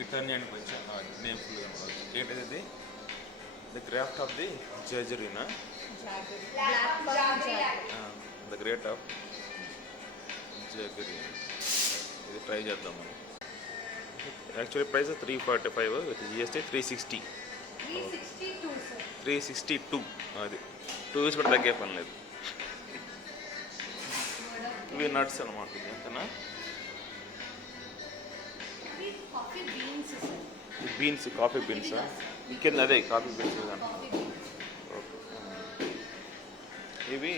return చేయండి కొంచెం name ఫుల్గా ఏంటిది ఇది ద క్రాఫ్ట్ ఆఫ్ ది జర్జరీనా ద గ్రేట్ ఆఫ్ జర్జరీ ఇది ట్రై చేద్దాం మనం యాక్చువల్లీ ప్రైస్ 345 విత్ జిఎస్టీ 360 362 అది 2 వేసి కూడా తగ్గే పని లేదు ఇవి నట్స్ అనమాట ఎంతనా బీన్స్ కాఫీ బీన్సా కింద అదే కాఫీ బీన్స్ ఓకే ఇవి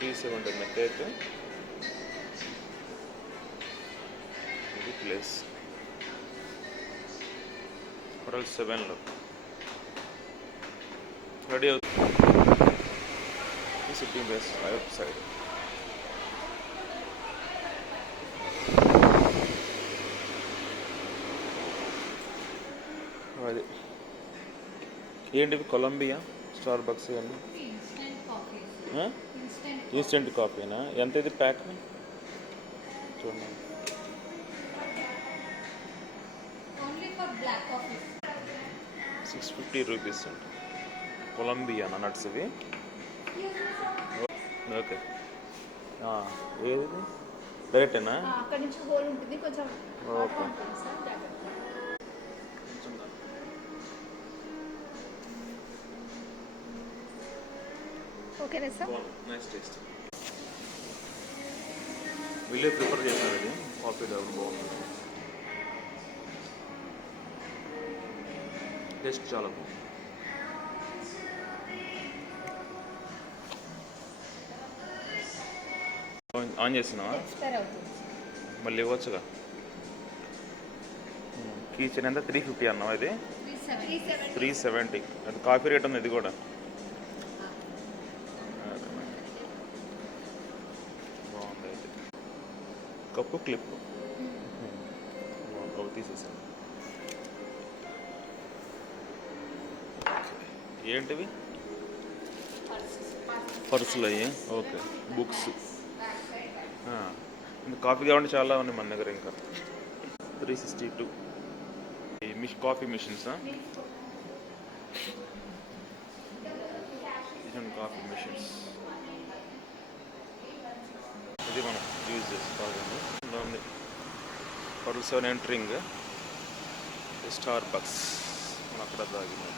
370 మెత్తైతే ఇది ప్లేస్ హోటల్ 7లో రెడీ అవుతుంది సిట్టింగ్ ప్లేస్ రైట్ సైడ్ అది ఏంటివి కొలంబియా స్టార్ బక్స్ ఇవన్నీ ఇన్స్టెంట్ కాఫీనా ఎంత ఇది ప్యాక్ చూడండి 650 రూపీస్ అండి కొలంబియా నట్స్ ఇవి ఓకే ఏది డైరెక్టేనా అక్కడ నుంచి హోల్ ఉంటుంది కొంచెం ఓకే ఓకేనా సార్ నైస్ టేస్ట్ వీళ్ళే ప్రిఫర్ చేశారు ఇది కాఫీ డబుల్ బాగుంది టేస్ట్ చాలా బాగుంది ఆన్ చేస్తున్నావా మళ్ళీ ఇవ్వచ్చుగా కీచెన్ ఎంత 350 అన్నావా ఇది 370 అది కాఫీ రేట్ ఉంది ఇది కూడా బాగుంది అయితే కప్పు క్లిప్ అవి తీసేసాను ఏంటివి పర్సులు అయ్యి ఓకే బుక్స్ కాఫీ కావాలంటే చాలా ఉన్నాయి మన దగ్గర ఇంకా 362 కాఫీ మిషన్స్ కాఫీ మిషన్స్ ఇది మనం యూజ్ చేసుకోవాలి పర్ల్ 7 ఎంటరింగ్ స్టార్ బక్స్ మనం అక్కడ తాగినాం